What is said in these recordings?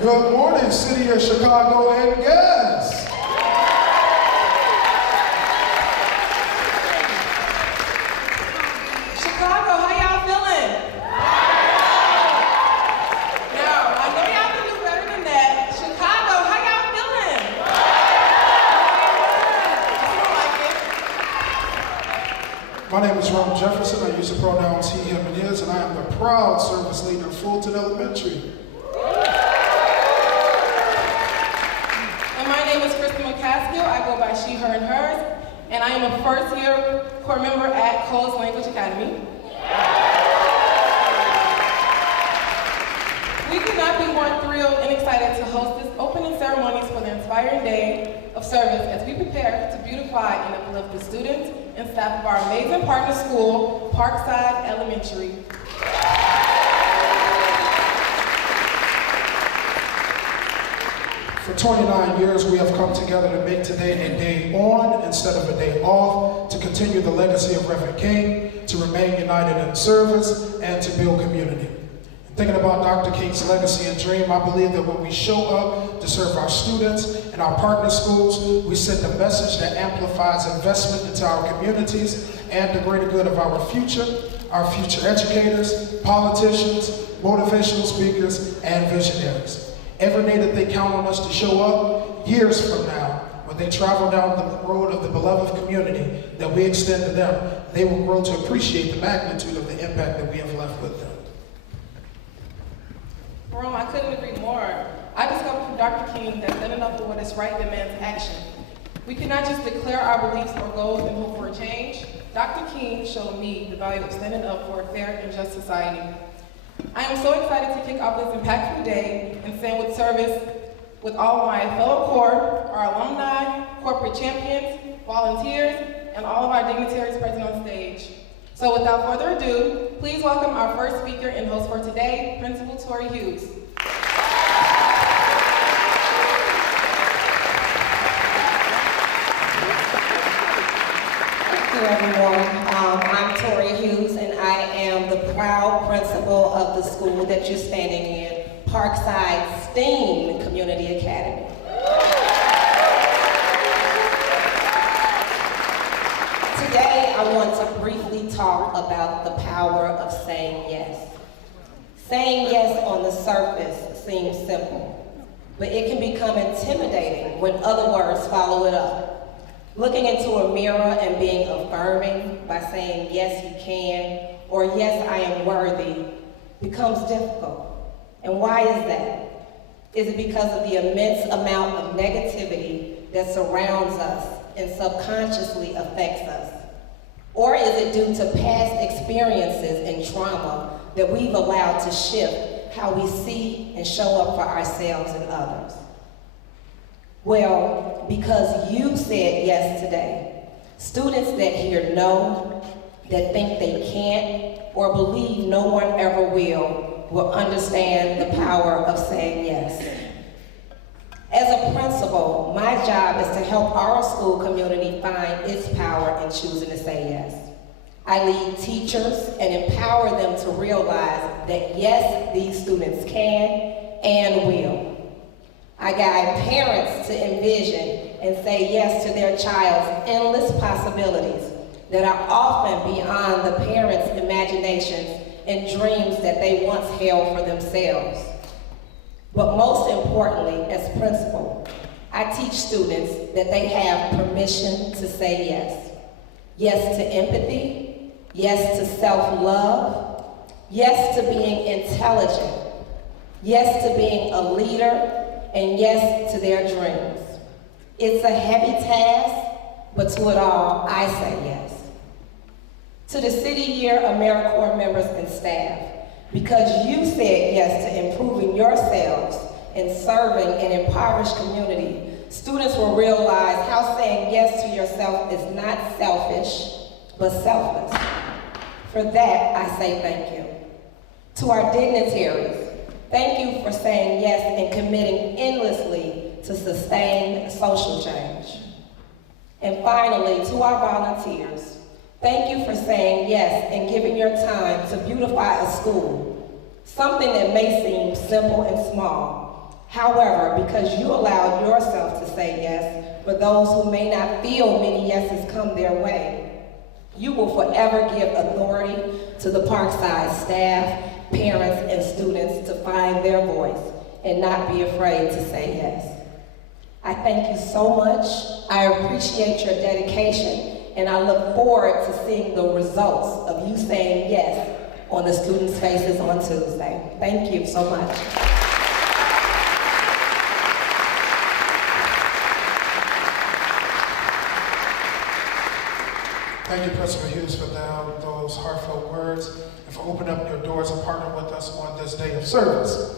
Good morning, City of Chicago and guests. Chicago, how y'all feeling? Now, I know y'all can do better than that. Chicago, how y'all feeling? My name is Ron Jefferson. I use the pronouns he, him, and his, and I am the proud service leader of Fulton Elementary. I go by she, her, and hers, and I am a first-year core member at Cole's Language Academy. We could not be more thrilled and excited to host this opening ceremonies for the inspiring day of service as we prepare to beautify and uplift the students and staff of our amazing partner school, Parkside Elementary. For 29 years, we have come together to make today a day on instead of a day off, to continue the legacy of Reverend King, to remain united in service, and to build community. Thinking about Dr. King's legacy and dream, I believe that when we show up to serve our students and our partner schools, we send a message that amplifies investment into our communities and the greater good of our future educators, politicians, motivational speakers, and visionaries. Every day that they count on us to show up, years from now, when they travel down the road of the beloved community that we extend to them, they will grow to appreciate the magnitude of the impact that we have left with them. Rome, I couldn't agree more. I discovered from Dr. King that standing up for what is right demands action. We cannot just declare our beliefs or goals and hope for a change. Dr. King showed me the value of standing up for a fair and just society. I am so excited to kick off this impactful day and stand with service with all my fellow corps, our alumni, corporate champions, volunteers, and all of our dignitaries present on stage. So without further ado, please welcome our first speaker and host for today, Principal Tori Hughes. Hello everyone, I'm Tori Hughes and I am the proud principal of the school that you're standing in, Parkside STEAM Community Academy. Today I want to briefly talk about the power of saying yes. Saying yes on the surface seems simple, but it can become intimidating when other words follow it up. Looking into a mirror and being affirming by saying, yes, you can, or yes, I am worthy, becomes difficult. And why is that? Is it because of the immense amount of negativity that surrounds us and subconsciously affects us? Or is it due to past experiences and trauma that we've allowed to shift how we see and show up for ourselves and others? Well, because you said yes today, students that hear no, that think they can't, or believe no one ever will understand the power of saying yes. As a principal, my job is to help our school community find its power in choosing to say yes. I lead teachers and empower them to realize that yes, these students can and will. I guide parents to envision and say yes to their child's endless possibilities that are often beyond the parents' imaginations and dreams that they once held for themselves. But most importantly, as principal, I teach students that they have permission to say yes. Yes to empathy, yes to self-love, yes to being intelligent, yes to being a leader, and yes to their dreams. It's a heavy task, but to it all, I say yes. To the City Year AmeriCorps members and staff, because you said yes to improving yourselves and serving an impoverished community, students will realize how saying yes to yourself is not selfish, but selfless. For that, I say thank you. To our dignitaries, thank you for saying yes and committing endlessly to sustained social change. And finally, to our volunteers, thank you for saying yes and giving your time to beautify a school, something that may seem simple and small. However, because you allowed yourself to say yes, for those who may not feel many yeses come their way, you will forever give authority to the Parkside staff, parents, and students to find their voice and not be afraid to say yes. I thank you so much. I appreciate your dedication, and I look forward to seeing the results of you saying yes on the students' faces on Tuesday. Thank you so much. Thank you, Principal Hughes, for those heartfelt words and for opening up your doors and partnering with us on this day of service.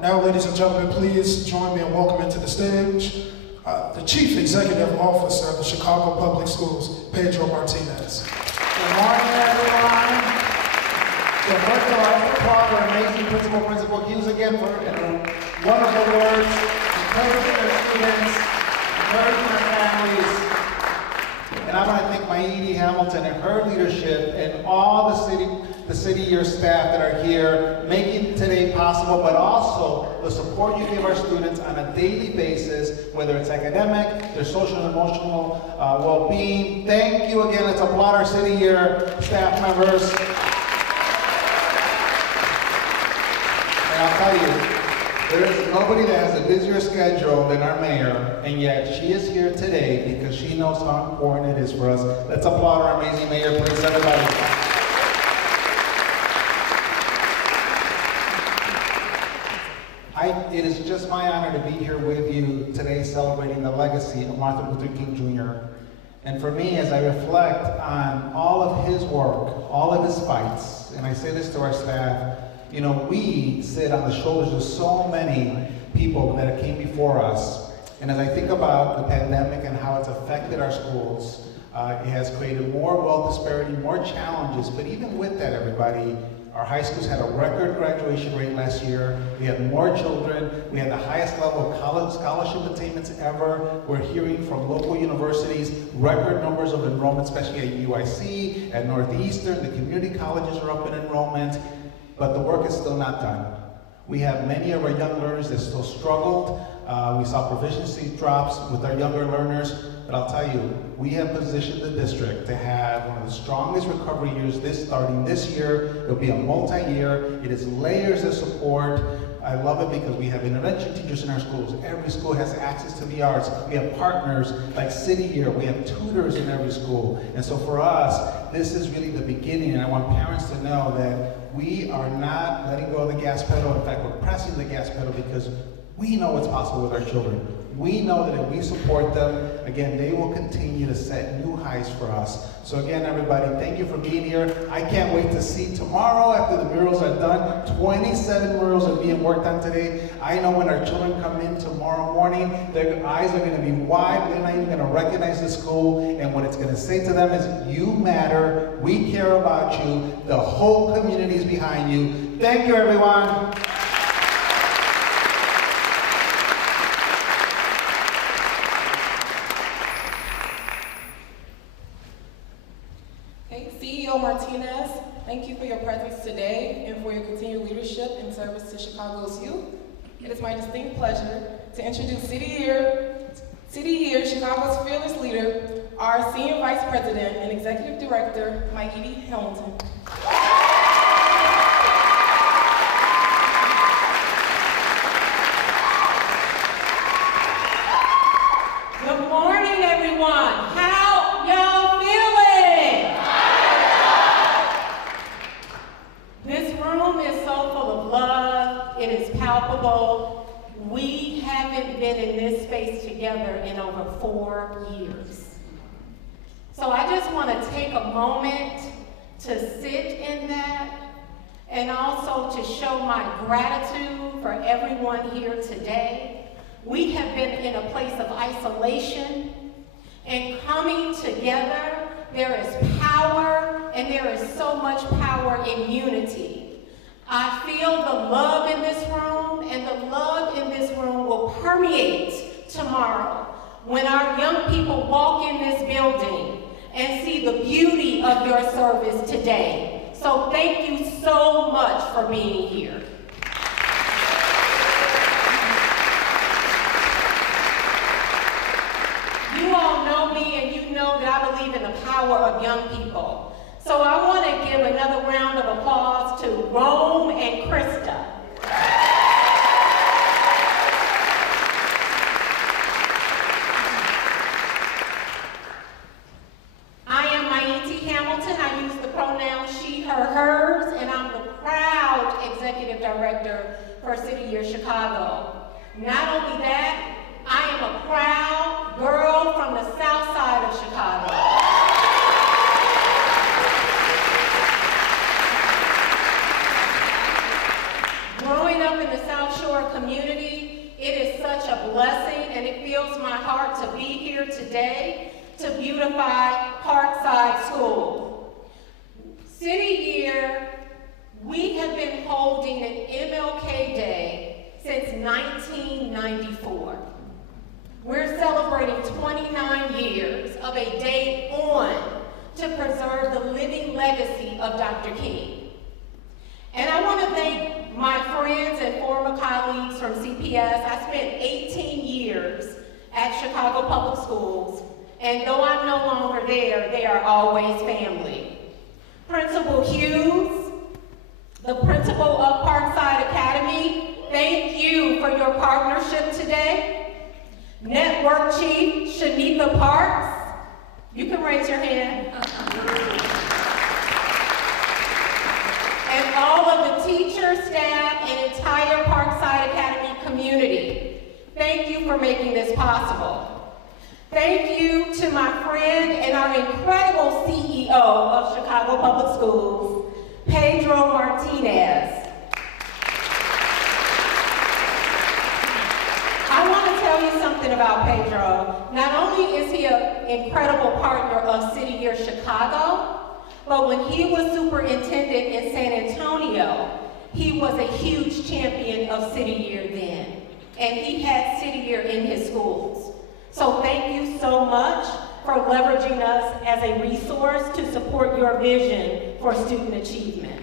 Now, ladies and gentlemen, please join me in welcoming to the stage the Chief Executive Officer of the Chicago Public Schools, Pedro Martinez. Good morning, everyone. So first of all, I applaud our amazing Principal Hughes again for wonderful words, encouraging our students, encouraging our families. And I want to thank my Edie Hamilton and her leadership and all the city year staff that are here making today possible, but also the support you give our students on a daily basis, whether it's academic, their social and emotional well-being. Thank you again. Let's applaud our city year staff members. And I'll tell you, there is nobody that has a busier schedule than our mayor, and yet she is here today because she knows how important it is for us. Let's applaud our amazing mayor, please, everybody. It is just my honor to be here with you today celebrating the legacy of Martin Luther King Jr. And for me, as I reflect on all of his work, all of his fights, and I say this to our staff, you know, we sit on the shoulders of so many people that came before us. And as I think about the pandemic and how it's affected our schools, it has created more wealth disparity, more challenges. But even with that, everybody, our high schools had a record graduation rate last year. We had more children. We had the highest level of college scholarship attainments ever. We're hearing from local universities record numbers of enrollment, especially at UIC, at Northeastern. The community colleges are up in enrollment. But the work is still not done. We have many of our young learners that still struggled. We saw proficiency drops with our younger learners. But I'll tell you, we have positioned the district to have one of the strongest recovery years starting this year. It'll be a multi-year. It is layers of support. I love it because we have intervention teachers in our schools. Every school has access to the arts. We have partners like City Year. We have tutors in every school. And so for us, this is really the beginning. And I want parents to know that we are not letting go of the gas pedal. In fact, we're pressing the gas pedal because we know what's possible with our children. We know that if we support them, again, they will continue to set new highs for us. So again, everybody, thank you for being here. I can't wait to see tomorrow after the murals are done. 27 murals are being worked on today. I know when our children come in tomorrow morning, their eyes are going to be wide. They're not even going to recognize the school. And what it's going to say to them is, you matter. We care about you. The whole community is behind you. Thank you, everyone. CEO Martinez, thank you for your presence today and for your continued leadership and service to Chicago's youth. It is my distinct pleasure to introduce City Year, Chicago's fearless leader, our Senior Vice President and Executive Director, Edie Hamilton. Good morning, everyone. How y'all feeling? This room is so full of love. It is palpable. We haven't been in this space together in over 4 years. So I just want to take a moment to sit in that and also to show my gratitude for everyone here today. We have been in a place of isolation, and coming together, there is power, and there is so much power in unity. I feel the love in this room, and the love in this room will permeate tomorrow when our young people walk in this building and see the beauty of your service today. So thank you so much for being here. give another round of applause to Rome and Krista. I am Maiti Hamilton. I use the pronouns she, her, hers, and I'm the proud executive director for City Year Chicago. Not only that, I am a proud girl from the south side of Chicago. Growing up in the South Shore community, it is such a blessing, and it fills my heart to be here today to beautify Parkside School. City Year, we have been holding an MLK Day since 1994. We're celebrating 29 years of a day on to preserve the living legacy of Dr. King. And I want to thank my friends and former colleagues from CPS. I spent 18 years at Chicago Public Schools, and though I'm no longer there, they are always family. Principal Hughes, the principal of Parkside Academy, thank you for your partnership today. Network Chief Shanitha Parks, you can raise your hand. And all of the teachers, staff, and entire Parkside Academy community, thank you for making this possible. Thank you to my friend and our incredible CEO of Chicago Public Schools, Pedro Martinez. I want to tell you something about Pedro. Not only is he an incredible partner of City Year Chicago, but when he was superintendent in San Antonio, he was a huge champion of City Year then. And he had City Year in his schools. So thank you so much for leveraging us as a resource to support your vision for student achievement.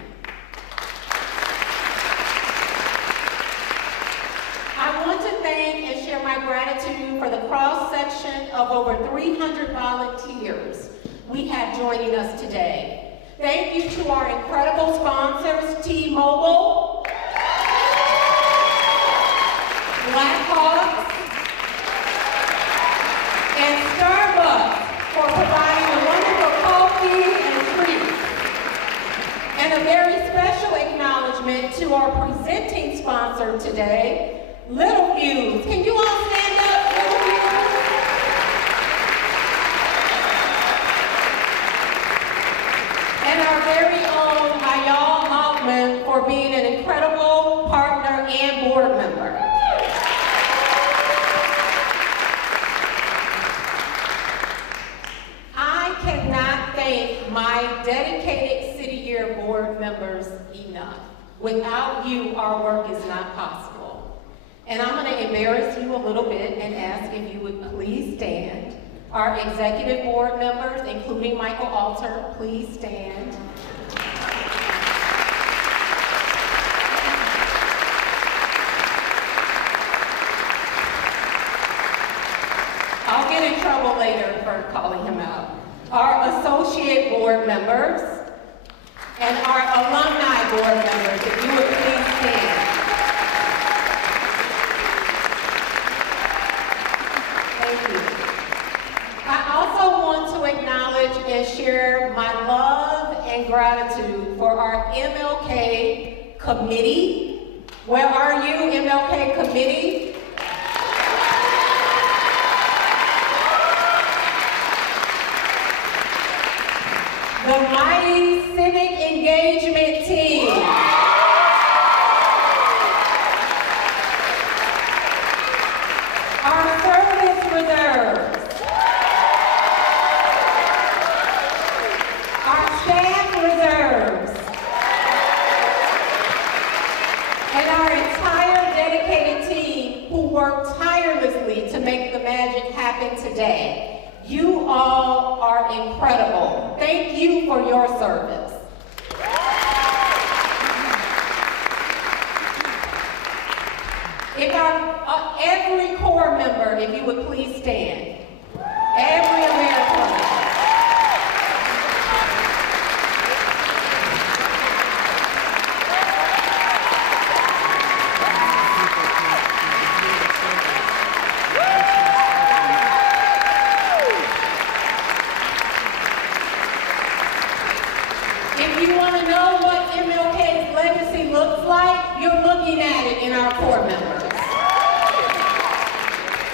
I want to thank and share my gratitude for the cross-section of over 300 volunteers we have joining us today. Thank you to our incredible sponsors, T-Mobile, Lightfoot, and Starbucks for providing a wonderful coffee and treats. And a very special acknowledgement to our presenting sponsor today, Little Fuse. Can you all stand up, Little Fuse? And our very own Ayal Hoffman for being an incredible partner and board member. I cannot thank my dedicated City Year board members enough. Without you, our work is not possible. And I'm going to embarrass you a little bit and ask if you would please stand. Our executive board members, including Michael Alter, please stand. I'll get in trouble later for calling him out. Our associate board members and our alumni board members, if you would please stand. Thank you. I also want to acknowledge and share my love and gratitude for our MLK committee. Where are you, MLK committee? The mighty civic engagement team. Our service reserves. Our staff reserves. And our entire dedicated team who worked tirelessly to make the magic happen today. You all are incredible. Thank you for your service. If every corps member, if you would please stand. Every American. Corps members.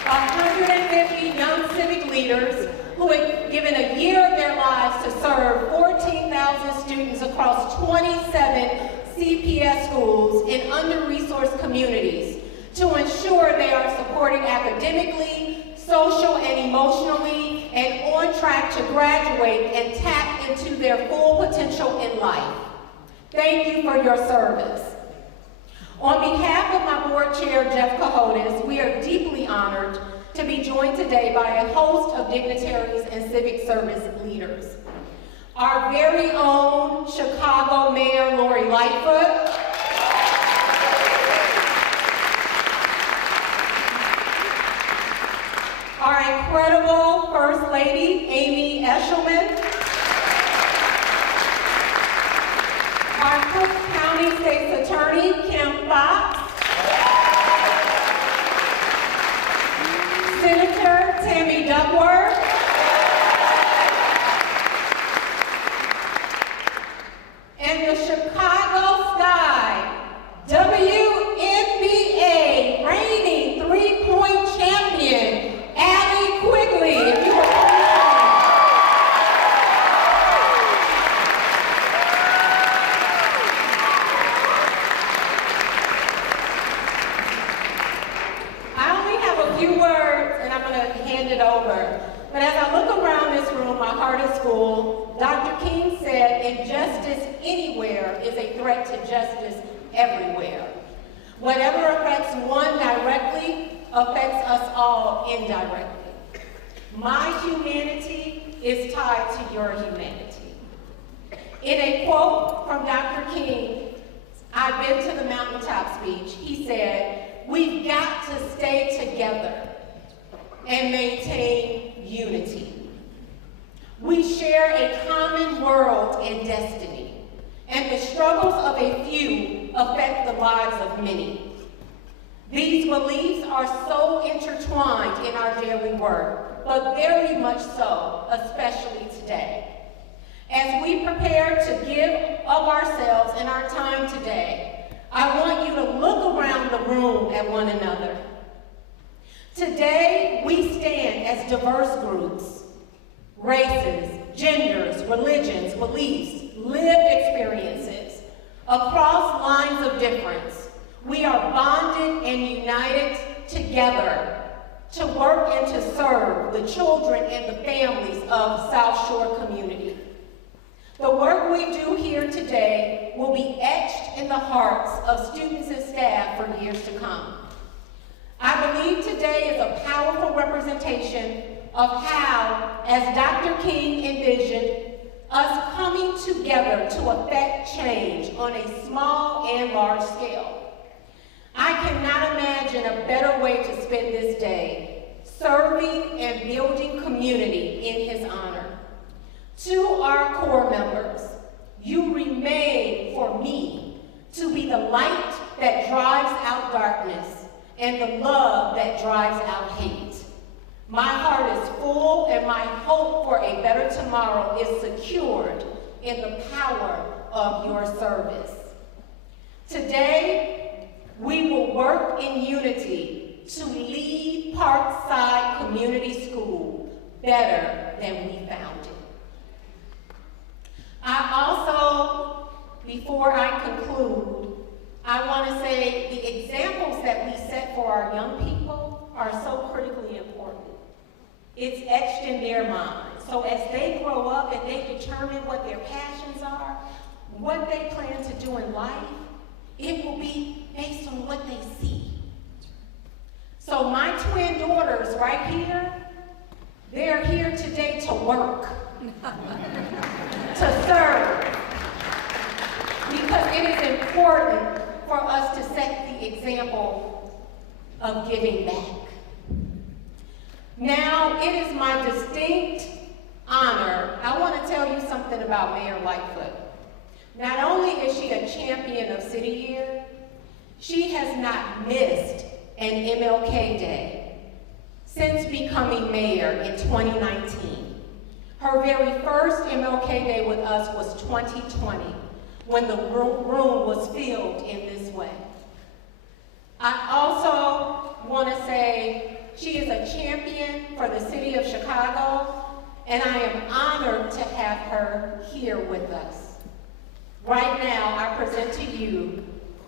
150 young civic leaders who have given a year of their lives to serve 14,000 students across 27 CPS schools in under-resourced communities to ensure they are supported academically, social and emotionally, and on track to graduate and tap into their full potential in life. Thank you for your service. On behalf of my board chair, Jeff Cahotis, we are deeply honored to be joined today by a host of dignitaries and civic service leaders. Our very own Chicago Mayor, Lori Lightfoot, our incredible First Lady, Amy Eshelman, our Cook County State's Attorney, Kim Fox, Senator Tammy Duckworth, and the Chicago Sky WNBA reigning three-point champion, Allie Quigley. If you would please I only have a few words, and I'm going to hand it over. But as I look around this room, my heart is full. Dr. King said, injustice anywhere is a threat to justice everywhere. Whatever affects one directly affects us all indirectly. My humanity is tied to your humanity. In a quote from Dr. King, I've been to the mountaintop speech, he said, we've got to stay together and maintain unity. We share a common world and destiny, and the struggles of a few affect the lives of many. These beliefs are so intertwined in our daily work, but very much so, especially today. As we prepare to give of ourselves and our time today, I want you to look around the room at one another. Today, we stand as diverse groups, races, genders, religions, beliefs, lived experiences, across lines of difference. We are bonded and united together to work and to serve the children and the families of South Shore community. The work we do here today will be etched in the hearts of students and staff for years to come. I believe today is a powerful representation of how, as Dr. King envisioned, us coming together to effect change on a small and large scale. I cannot imagine a better way to spend this day, serving and building community in his honor. To our Corps members, you remain for me to be the light that drives out darkness and the love that drives out hate. My heart is full and my hope for a better tomorrow is secured in the power of your service. Today, we will work in unity to lead Parkside Community School better than we found it. I also, before I conclude, I want to say the examples that we set for our young people are so critically important. It's etched in their minds. So as they grow up and they determine what their passions are, what they plan to do in life, it will be based on what they see. So my twin daughters right here, they're here today to work, to serve, because it is important for us to set the example of giving back. Now, it is my distinct honor. I want to tell you something about Mayor Lightfoot. Not only is she a champion of City Year, she has not missed an MLK Day since becoming mayor in 2019. Her very first MLK Day with us was 2020, when the room was filled in this way. I champion for the city of Chicago, and I am honored to have her here with us. Right now, I present to you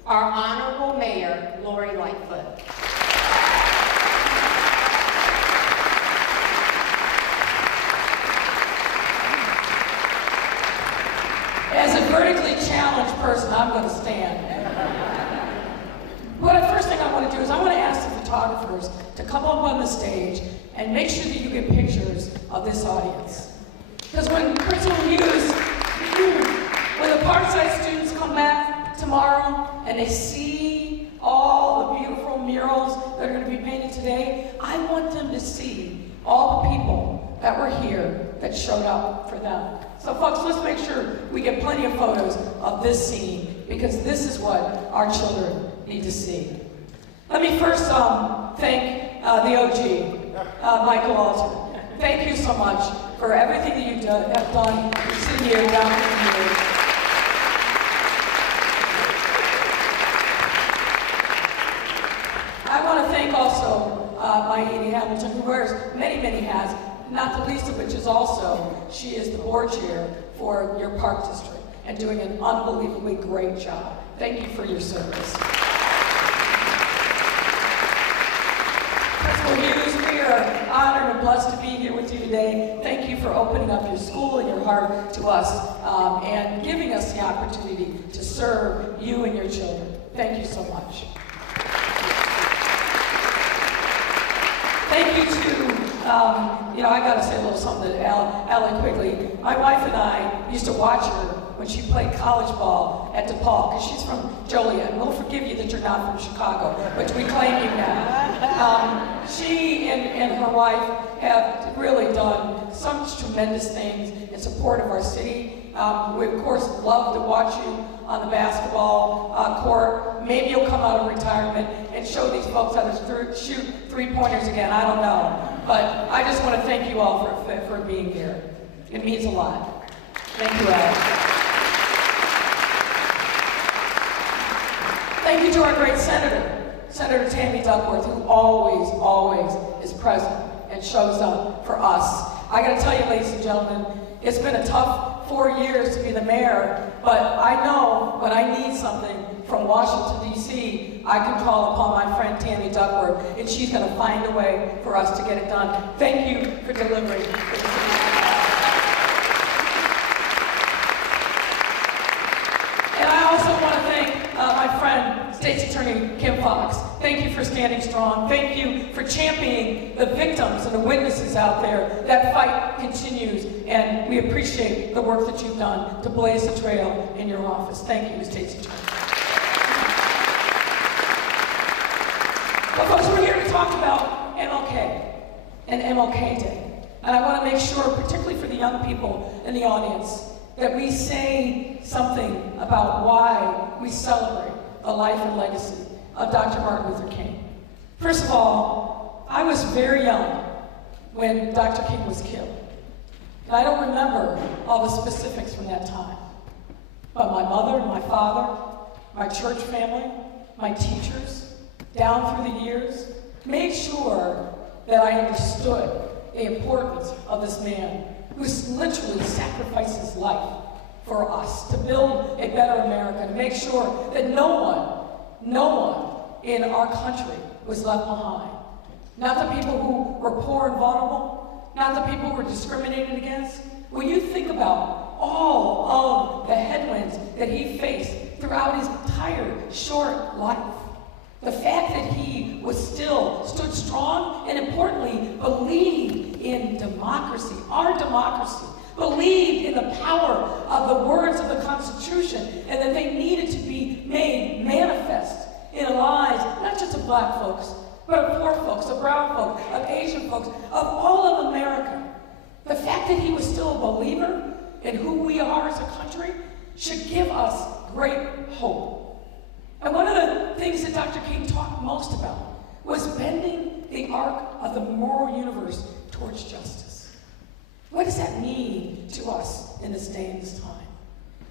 our Honorable Mayor, Lori Lightfoot. As a vertically challenged person, I'm going to stand. Well, the first thing I want to do is I want to ask the photographers to come up on the stage and make sure that you get pictures of this audience. Because when Principal Hughes, when the Parkside students come back tomorrow and they see all the beautiful murals that are going to be painted today, I want them to see all the people that were here that showed up for them. So folks, let's make sure we get plenty of photos of this scene, because this is what our children need to see. Let me first thank the OG, Michael Alter. Thank you so much for everything that you have done for sitting here down here. I want to thank also my Edie Hamilton, who wears many, many hats, not the least of which is also, she is the board chair for your park district and doing an unbelievably great job. Thank you for your service. Principal Hughes, we are honored and blessed to be here with you today. Thank you for opening up your school and your heart to us and giving us the opportunity to serve you and your children. Thank you so much. Thank you to, I got to say a little something to Ellen quickly. My wife and I used to watch her when she played college ball at DePaul, because she's from Joliet. We'll forgive you that you're not from Chicago, but we claim you now. She and her wife have really done such tremendous things in support of our city. We, of course, love to watch you on the basketball court. Maybe you'll come out of retirement and show these folks how to shoot three-pointers again. I don't know. But I just want to thank you all for being here. It means a lot. Thank you all. Thank you to our great senator, Senator Tammy Duckworth, who always is present and shows up for us. I got to tell you, ladies and gentlemen, it's been a tough 4 years to be the mayor, but I know when I need something from Washington, D.C., I can call upon my friend Tammy Duckworth, and she's going to find a way for us to get it done. Thank you for delivering. And I also want to thank my friend, State's Attorney Kim Fox. Thank you for standing strong. Thank you for championing the victims and the witnesses out there. That fight continues, and we appreciate the work that you've done to blaze the trail in your office. Thank you, State's Attorney. Well, folks, we're here to talk about MLK and MLK Day. And I want to make sure, particularly for the young people in the audience, that we say something about why we celebrate the life and legacy of Dr. Martin Luther King. First of all, I was very young when Dr. King was killed. And I don't remember all the specifics from that time. But my mother, my father, my church family, my teachers, down through the years, made sure that I understood the importance of this man who literally sacrificed his life for us to build a better America, to make sure that no one in our country was left behind. Not the people who were poor and vulnerable, not the people who were discriminated against. When you think about all of the headwinds that he faced throughout his entire short life, the fact that he stood strong and importantly believed in democracy, our democracy, believed in the power of the words of the Constitution, and that they needed to be made manifest in the lives, not just of black folks, but of poor folks, of brown folks, of Asian folks, of all of America. The fact that he was still a believer in who we are as a country should give us great hope. And one of the things that Dr. King talked most about was bending the arc of the moral universe towards justice. What does that mean to us in this day and this time?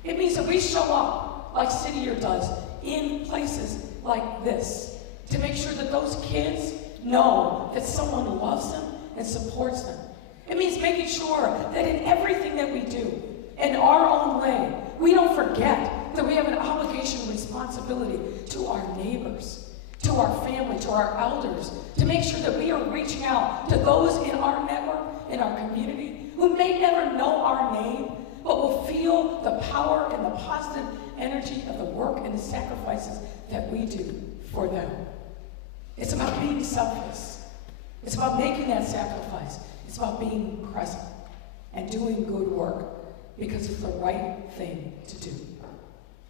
It means that we show up like City Year does in places like this to make sure that those kids know that someone loves them and supports them. It means making sure that in everything that we do, in our own way, we don't forget that we have an obligation and responsibility to our neighbors, to our family, to our elders, to make sure that we are reaching out to those in our network, in our community, who may never know our name, but will feel the power and the positive energy of the work and the sacrifices that we do for them. It's about being selfless. It's about making that sacrifice. It's about being present and doing good work because it's the right thing to do.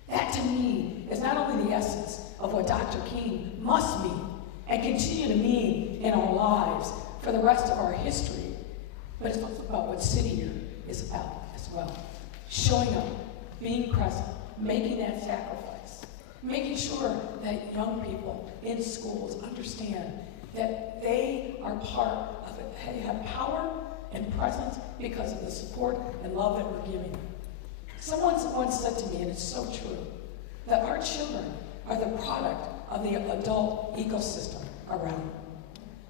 That, to me, is not only the essence of what Dr. King must mean and continue to mean in our lives for the rest of our history, but it's also about what City Year is about as well. Showing up, being present, making that sacrifice, making sure that young people in schools understand that they are part of it. They have power and presence because of the support and love that we're giving them. Someone once said to me, and it's so true, that our children are the product of the adult ecosystem around them.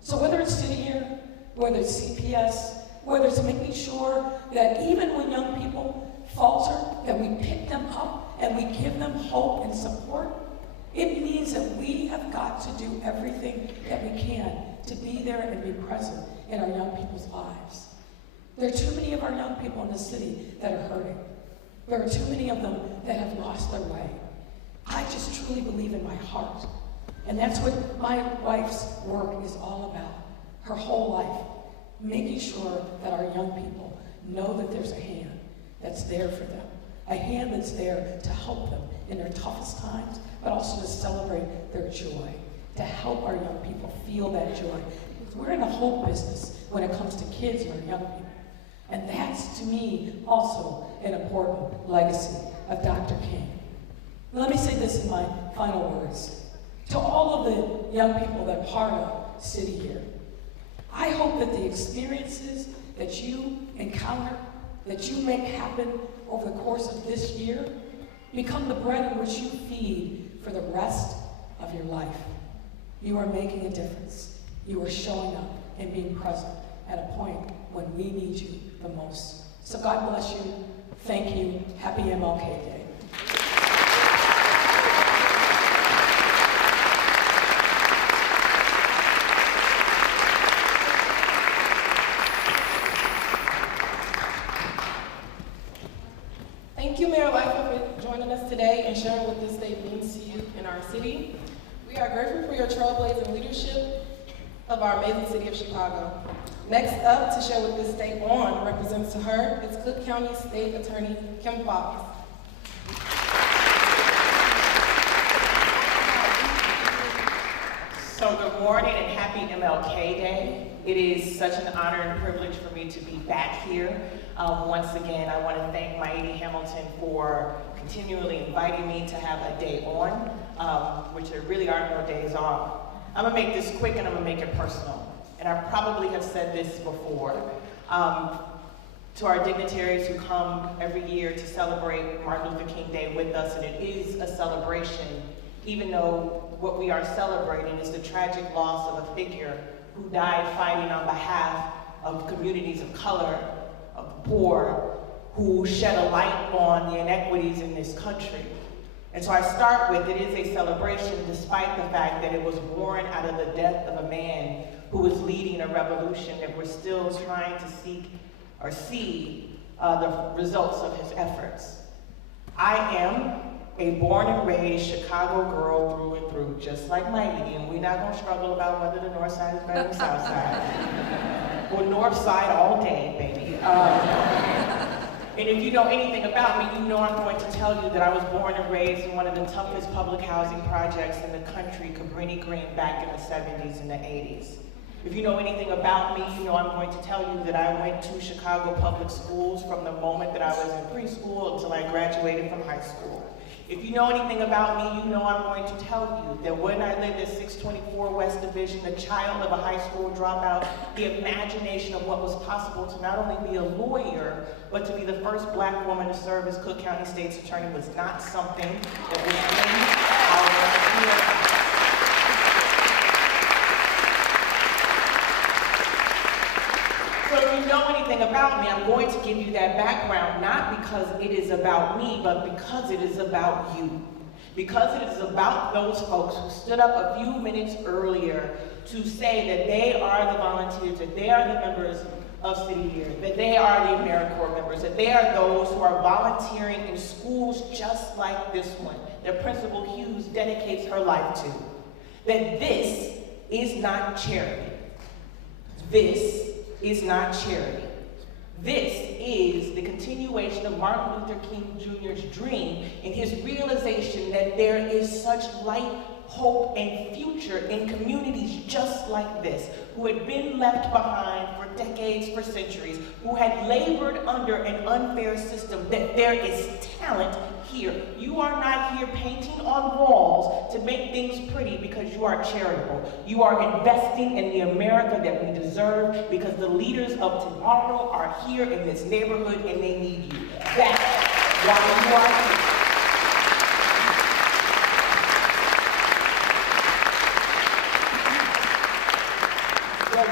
So whether it's City Year, whether it's CPS, whether it's making sure that even when young people falter, that we pick them up and we give them hope and support, it means that we have got to do everything that we can to be there and be present in our young people's lives. There are too many of our young people in the city that are hurting. There are too many of them that have lost their way. I just truly believe in my heart. And that's what my wife's work is all about. Her whole life. Making sure that our young people know that there's a hand that's there for them. A hand that's there to help them in their toughest times, but also to celebrate their joy. To help our young people feel that joy. Because we're in a hope business when it comes to kids and our young people. And that's, to me, also an important legacy of Dr. King. Let me say this in my final words. To all of the young people that are part of City Year, I hope that the experiences that you encounter, that you make happen over the course of this year, become the bread in which you feed for the rest of your life. You are making a difference. You are showing up and being present at a point when we need you the most. So God bless you. Thank you. Happy MLK Day. Thank you, Mayor Lightfoot, for joining us today and sharing what this day means to you in our city. We are grateful for your trailblazing leadership of our amazing city of Chicago. Next up to share what this day on represents to her is Cook County State Attorney Kim Fox. So good morning and happy MLK Day. It is such an honor and privilege for me to be back here. Once again, I want to thank Maidi Hamilton for continually inviting me to have a day on, which there really are no days off. I'm gonna make this quick and I'm gonna make it personal. And I probably have said this before. To our dignitaries who come every year to celebrate Martin Luther King Day with us, and it is a celebration, even though what we are celebrating is the tragic loss of a figure who died fighting on behalf of communities of color, of the poor, who shed a light on the inequities in this country. And so I start with, it is a celebration despite the fact that it was born out of the death of a man who was leading a revolution that we're still trying to seek or see the results of his efforts. I am a born and raised Chicago girl through and through, just like Maidi, and we're not gonna struggle about whether the north side is better than the south side. Or north side all day, baby. And if you know anything about me, you know I'm going to tell you that I was born and raised in one of the toughest public housing projects in the country, Cabrini Green, back in the 70s and the 80s. If you know anything about me, you know I'm going to tell you that I went to Chicago public schools from the moment that I was in preschool until I graduated from high school. If you know anything about me, you know I'm going to tell you that when I lived at 624 West Division, the child of a high school dropout, the imagination of what was possible to not only be a lawyer, but to be the first black woman to serve as Cook County State's Attorney was not something that was in our know anything about me, I'm going to give you that background, not because it is about me, but because it is about you. Because it is about those folks who stood up a few minutes earlier to say that they are the volunteers, that they are the members of City Year, that they are the AmeriCorps members, that they are those who are volunteering in schools just like this one, that Principal Hughes dedicates her life to. That this is not charity. This is not charity. This is the continuation of Martin Luther King Jr.'s dream and his realization that there is such light, hope, and future in communities just like this, who had been left behind for decades, for centuries, who had labored under an unfair system, that there is talent here. You are not here painting on walls to make things pretty because you are charitable. You are investing in the America that we deserve because the leaders of tomorrow are here in this neighborhood and they need you. That's why you are here.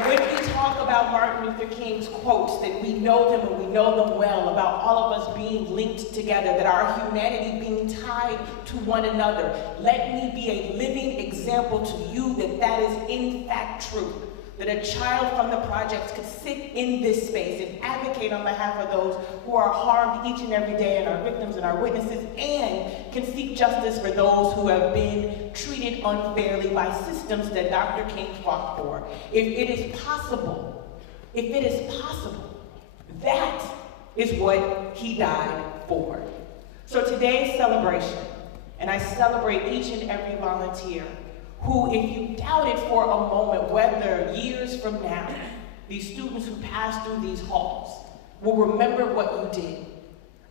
When we talk about Martin Luther King's quotes, that we know them and we know them well, about all of us being linked together, that our humanity being tied to one another, let me be a living example to you that that is in fact true. That a child from the projects could sit in this space and advocate on behalf of those who are harmed each and every day, and our victims and our witnesses, and can seek justice for those who have been treated unfairly by systems that Dr. King fought for. If it is possible, that is what he died for. So today's celebration, and I celebrate each and every volunteer who, if you doubted for a moment whether years from now, these students who pass through these halls will remember what you did.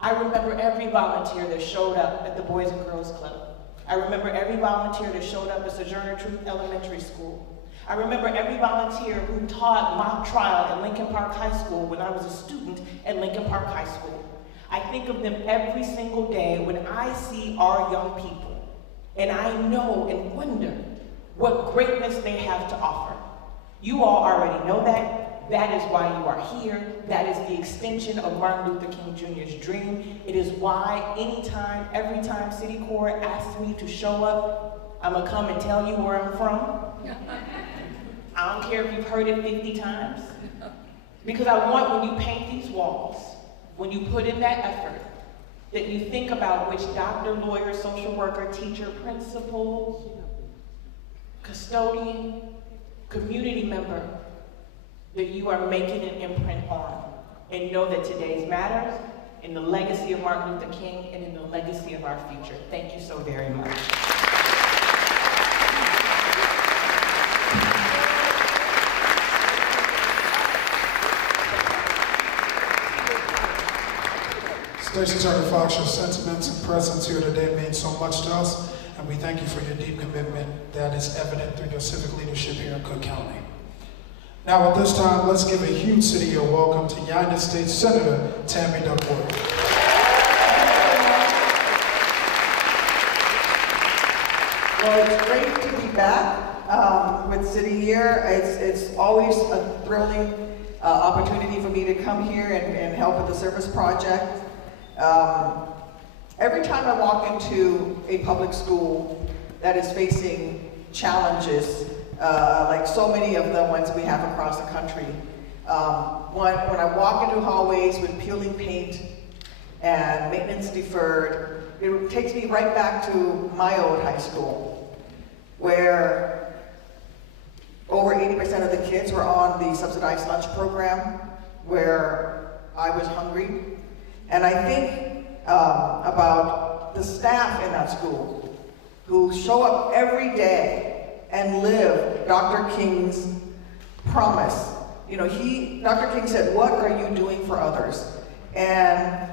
I remember every volunteer that showed up at the Boys and Girls Club. I remember every volunteer that showed up at Sojourner Truth Elementary School. I remember every volunteer who taught mock trial at Lincoln Park High School when I was a student at Lincoln Park High School. I think of them every single day when I see our young people, and I know and wonder what greatness they have to offer. You all already know that. That is why you are here. That is the extension of Martin Luther King Jr.'s dream. It is why anytime, every time City Corps asks me to show up, I'm gonna come and tell you where I'm from. I don't care if you've heard it 50 times. Because I want, when you paint these walls, when you put in that effort, that you think about which doctor, lawyer, social worker, teacher, principal, custodian, community member that you are making an imprint on. And know that today's matters in the legacy of Martin Luther King and in the legacy of our future. Thank you so very much. Stacey Turner Fox, your sentiments and presence here today mean so much to us, and we thank you for your deep commitment that is evident through your civic leadership here in Cook County. Now at this time, let's give a huge City Year welcome to United States Senator Tammy Duckworth. Well, it's great to be back with City Year. It's always a thrilling opportunity for me to come here and help with the service project. Every time I walk into a public school that is facing challenges, like so many of the ones we have across the country, when I walk into hallways with peeling paint and maintenance deferred, it takes me right back to my old high school, where over 80% of the kids were on the subsidized lunch program, where I was hungry. And I think about the staff in that school who show up every day and live Dr. King's promise. You know, Dr. King said, what are you doing for others? And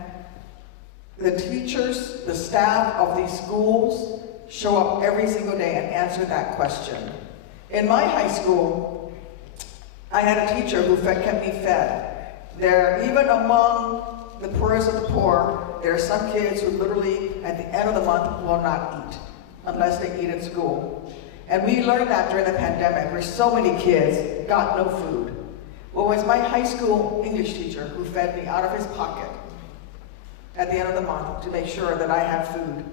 the teachers, the staff of these schools show up every single day and answer that question. In my high school, I had a teacher who kept me fed. Even among the poorest of the poor, there are some kids who literally, at the end of the month, will not eat unless they eat at school. And we learned that during the pandemic, where so many kids got no food. Well, it was my high school English teacher who fed me out of his pocket at the end of the month to make sure that I had food.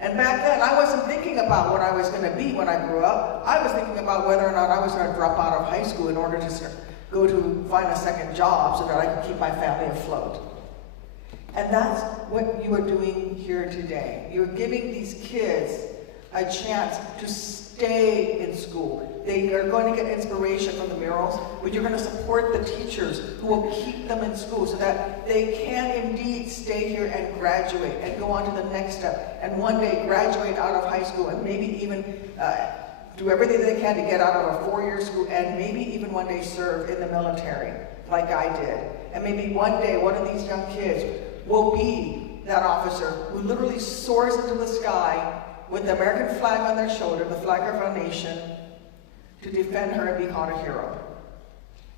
And back then, I wasn't thinking about what I was going to be when I grew up. I was thinking about whether or not I was going to drop out of high school in order to go to find a second job so that I could keep my family afloat. And that's what you are doing here today. You're giving these kids a chance to stay in school. They are going to get inspiration from the murals, but you're going to support the teachers who will keep them in school so that they can indeed stay here and graduate and go on to the next step, and one day graduate out of high school and maybe even do everything they can to get out of a four-year school and maybe even one day serve in the military like I did. And maybe one day one of these young kids will be that officer who literally soars into the sky with the American flag on their shoulder, the flag of our nation, to defend her and be called a hero.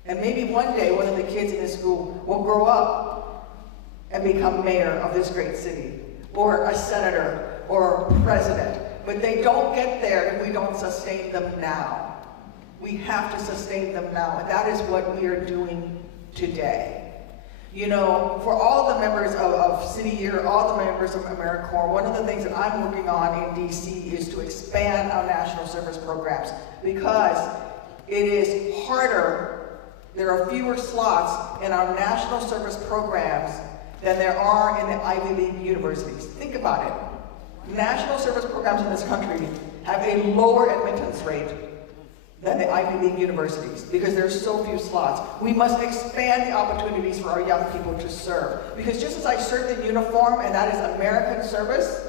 And maybe one day one of the kids in this school will grow up and become mayor of this great city, or a senator, or a president. But they don't get there if we don't sustain them now. We have to sustain them now, and that is what we are doing today. You know, for all of the members of City Year, all the members of AmeriCorps, one of the things that I'm working on in DC is to expand our national service programs, because it is harder, there are fewer slots in our national service programs than there are in the Ivy League universities. Think about it. National service programs in this country have a lower admittance rate than the Ivy League universities because there's so few slots. We must expand the opportunities for our young people to serve. Because just as I served in uniform, and that is American service,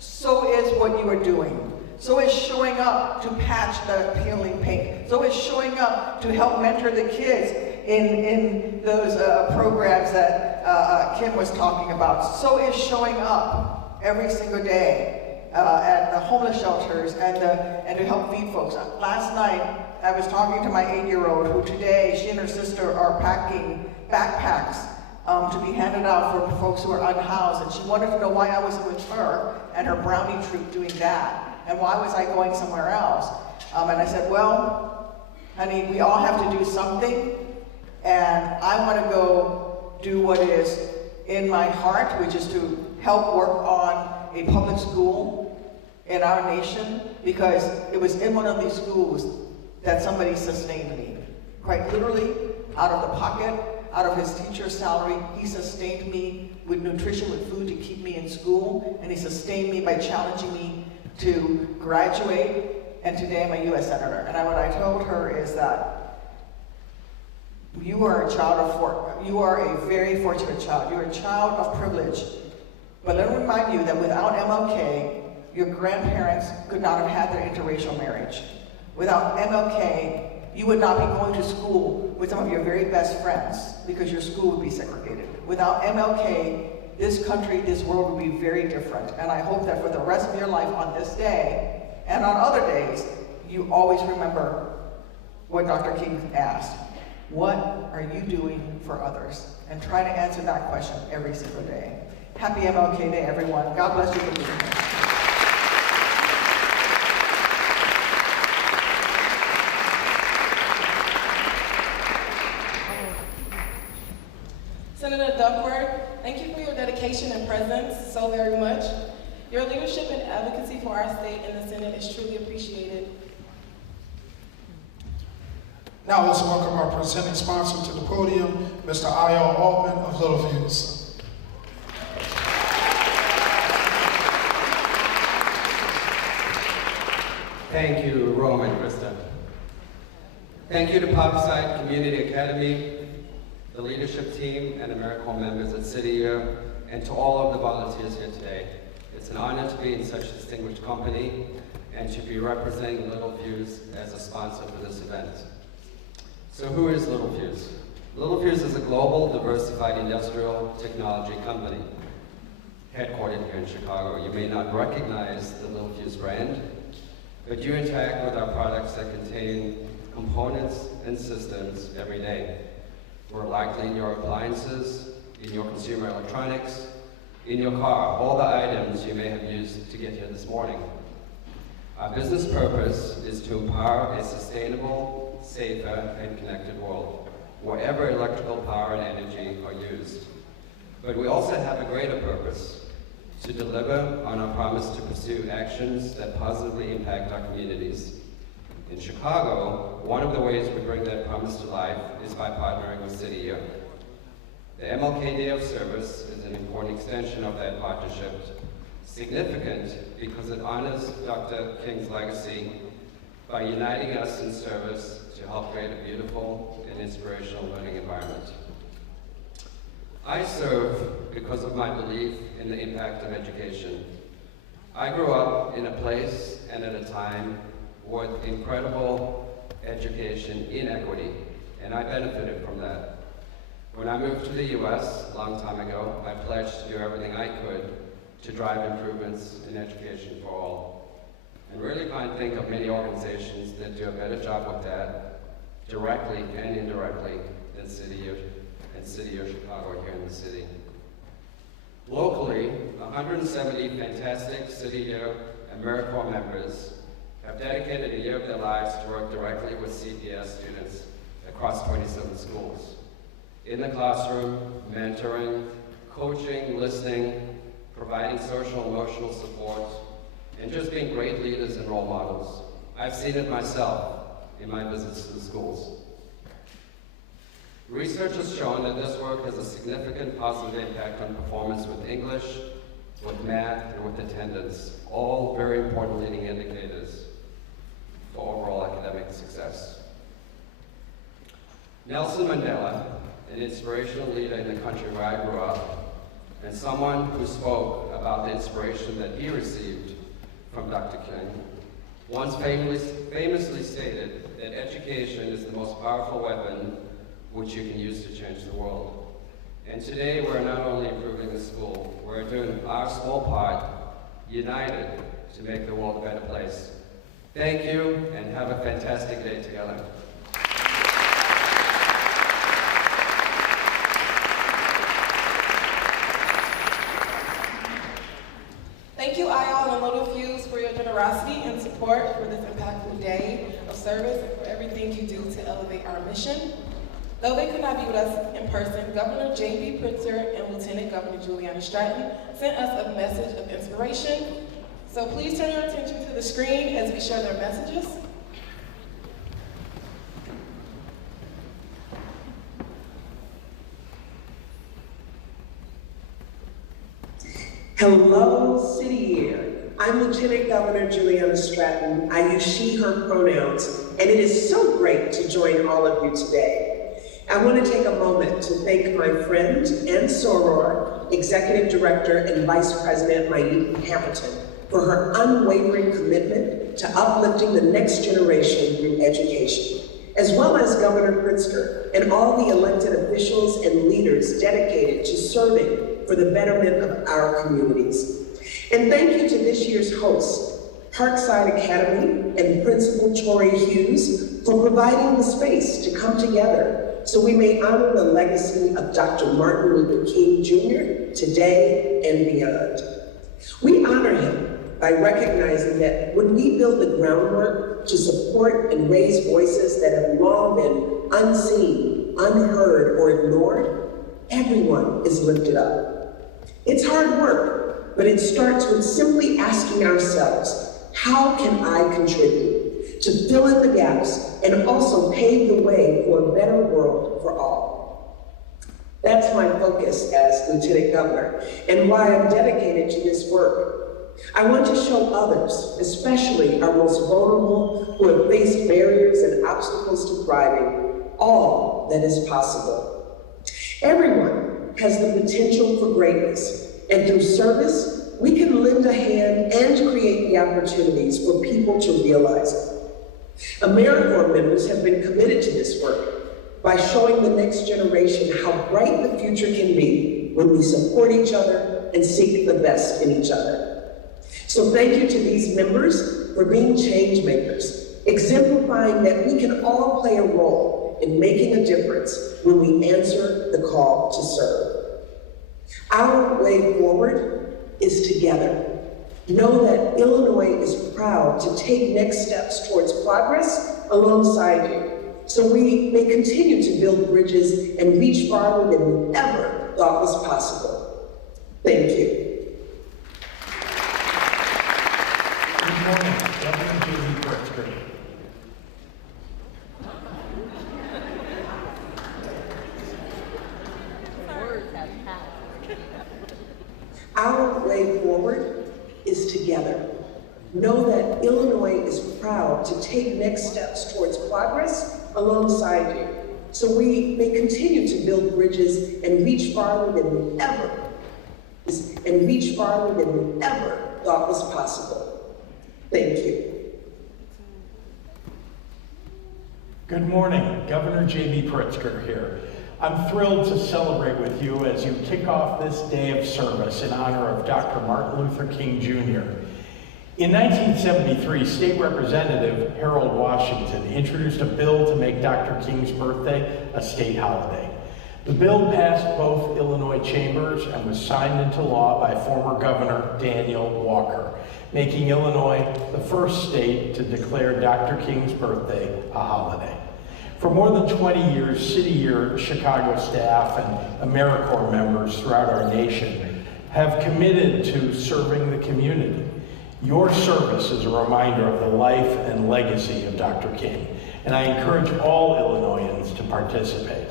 so is what you are doing. So is showing up to patch the peeling paint. So is showing up to help mentor the kids in those programs that Kim was talking about. So is showing up every single day at the homeless shelters and to help feed folks. Last night, I was talking to my 8-year-old who today, she and her sister are packing backpacks to be handed out for folks who are unhoused. And she wanted to know why I was with her and her brownie troop doing that. And why was I going somewhere else? And I said, well, honey, we all have to do something. And I want to go do what is in my heart, which is to help work on a public school in our nation, because it was in one of these schools that somebody sustained me. Quite literally, out of the pocket, out of his teacher's salary, he sustained me with nutrition, with food to keep me in school, and he sustained me by challenging me to graduate, and today I'm a U.S. Senator. And what I told her is that you are a very fortunate child. You're a child of privilege. But let me remind you that without MLK, your grandparents could not have had their interracial marriage. Without MLK, you would not be going to school with some of your very best friends because your school would be segregated. Without MLK, this country, this world would be very different. And I hope that for the rest of your life on this day and on other days, you always remember what Dr. King asked. What are you doing for others? And try to answer that question every single day. Happy MLK Day, everyone. God bless you for being here. Senator Duckworth, thank you for your dedication and presence so very much. Your leadership and advocacy for our state in the Senate is truly appreciated. Now let's welcome our presenting sponsor to the podium, Mr. I.L. Altman of Littleviews. Thank you, Rome and Krista. Thank you to Popside Community Academy, the leadership team, and AmeriCorps members at City Year, and to all of the volunteers here today. It's an honor to be in such a distinguished company and to be representing Littleviews as a sponsor for this event. So who is Littleviews? Littleviews is a global, diversified industrial technology company headquartered here in Chicago. You may not recognize the Littleviews brand, but you interact with our products that contain components and systems every day. We're likely in your appliances, in your consumer electronics, in your car, all the items you may have used to get here this morning. Our business purpose is to empower a sustainable, safer, and connected world. wherever electrical power and energy are used. But we also have a greater purpose, to deliver on our promise to pursue actions that positively impact our communities. In Chicago, one of the ways we bring that promise to life is by partnering with City Year. The MLK Day of Service is an important extension of that partnership, significant because it honors Dr. King's legacy by uniting us in service to help create a beautiful and inspirational learning environment. I serve because of my belief in the impact of education. I grew up in a place and at a time with incredible education inequity, and I benefited from that. When I moved to the US a long time ago, I pledged to do everything I could to drive improvements in education for all. And really can't think of many organizations that do a better job with that, directly and indirectly, than City of Chicago here in the city. Locally, 170 fantastic City Year AmeriCorps members have dedicated a year of their lives to work directly with CPS students across 27 schools. In the classroom, mentoring, coaching, listening, providing social and emotional support, and just being great leaders and role models. I've seen it myself in my visits to the schools. Research has shown that this work has a significant positive impact on performance with English, with math, and with attendance, all very important leading indicators for overall academic success. Nelson Mandela, an inspirational leader in the country where I grew up, and someone who spoke about the inspiration that he received from Dr. King, once famously stated that education is the most powerful weapon which you can use to change the world. And today we're not only improving the school, we're doing our small part, united, to make the world a better place. Thank you, and have a fantastic day together. Thank you, IAL and Little Fuse, for your generosity and support for this impactful day of service and for everything you do to elevate our mission. Though they could not be with us in person, Governor J.B. Pritzker and Lieutenant Governor Juliana Stratton sent us a message of inspiration. So please turn your attention to the screen as we share their messages. Hello, City Year. I'm Lieutenant Governor Juliana Stratton. I use she, her pronouns, and it is so great to join all of you today. I want to take a moment to thank my friend and soror, Executive Director and Vice President Lightfoot Hamilton, for her unwavering commitment to uplifting the next generation through education, as well as Governor Pritzker and all the elected officials and leaders dedicated to serving for the betterment of our communities. And thank you to this year's hosts, Parkside Academy and Principal Tori Hughes, for providing the space to come together so we may honor the legacy of Dr. Martin Luther King Jr. today and beyond. We honor him by recognizing that when we build the groundwork to support and raise voices that have long been unseen, unheard, or ignored, everyone is lifted up. It's hard work, but it starts with simply asking ourselves, how can I contribute to fill in the gaps and also pave the way for a better world for all? That's my focus as Lieutenant Governor and why I'm dedicated to this work. I want to show others, especially our most vulnerable who have faced barriers and obstacles to thriving, all that is possible. Everyone has the potential for greatness, and through service, we can lend a hand and create the opportunities for people to realize it. AmeriCorps members have been committed to this work by showing the next generation how bright the future can be when we support each other and seek the best in each other. So thank you to these members for being change makers, exemplifying that we can all play a role in making a difference when we answer the call to serve. Our way forward is together. Know that Illinois is proud to take next steps towards progress alongside you. so we may continue to build bridges and reach farther than we ever thought was possible. Thank you. Good morning, Governor J.B. Pritzker. Our way forward is together. Know that Illinois is proud to take next steps towards progress alongside you, so we may continue to build bridges and reach farther than we ever thought was possible. Thank you. Good morning, Governor J.B. Pritzker here. I'm thrilled to celebrate with you as you kick off this day of service in honor of Dr. Martin Luther King Jr. In 1973, State Representative Harold Washington introduced a bill to make Dr. King's birthday a state holiday. The bill passed both Illinois chambers and was signed into law by former Governor Daniel Walker, making Illinois the first state to declare Dr. King's birthday a holiday. For more than 20 years, City Year Chicago staff and AmeriCorps members throughout our nation have committed to serving the community. Your service is a reminder of the life and legacy of Dr. King, and I encourage all Illinoisans to participate.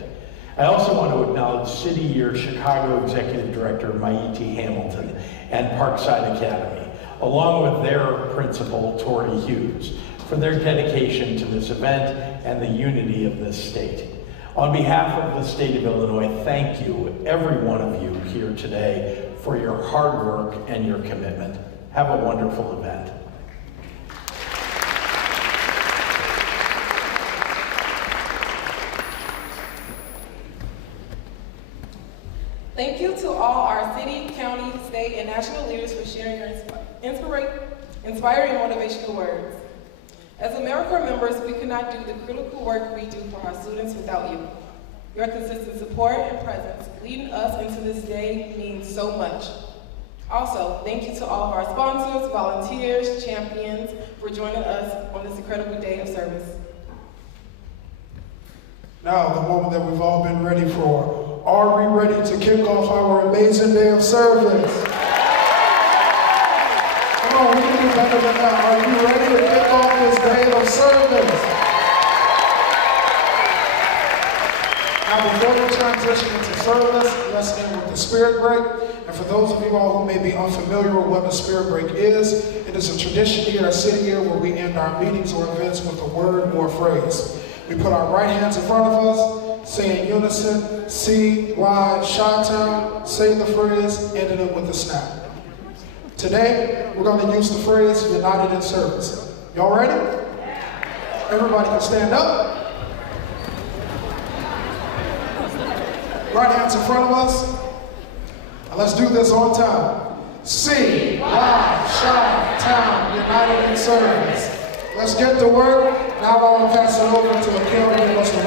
I also want to acknowledge City Year Chicago Executive Director Maiti Hamilton and Parkside Academy, along with their principal, Tori Hughes, for their dedication to this event and the unity of this state. On behalf of the state of Illinois, thank you, every one of you here today, for your hard work and your commitment. Have a wonderful event. Thank you to all our city, county, state, and national leaders for sharing your inspiring and motivational words. As AmeriCorps members, we could not do the critical work we do for our students without you. Your consistent support and presence leading us into this day means so much. Also, thank you to all of our sponsors, volunteers, champions for joining us on this incredible day of service. Now, the moment that we've all been ready for. Are we ready to kick off our amazing day of service? Come on, we can do better than that. Are you ready to kick off this day of service? Now, before we transition into service, let's end with the spirit break. And for those of you all who may be unfamiliar with what the spirit break is, it is a tradition here at City Year where we end our meetings or events with a word or a phrase. We put our right hands in front of us, say in unison, C-Y, Chi-Town, say the phrase, ending it with a snap. Today, we're going to use the phrase, united in service. Y'all ready? Everybody can stand up. Right hands in front of us. Now let's do this on time. C-Y, Chi-Town, united in service. Let's get to work. Now I want to pass it over to Akil to give us the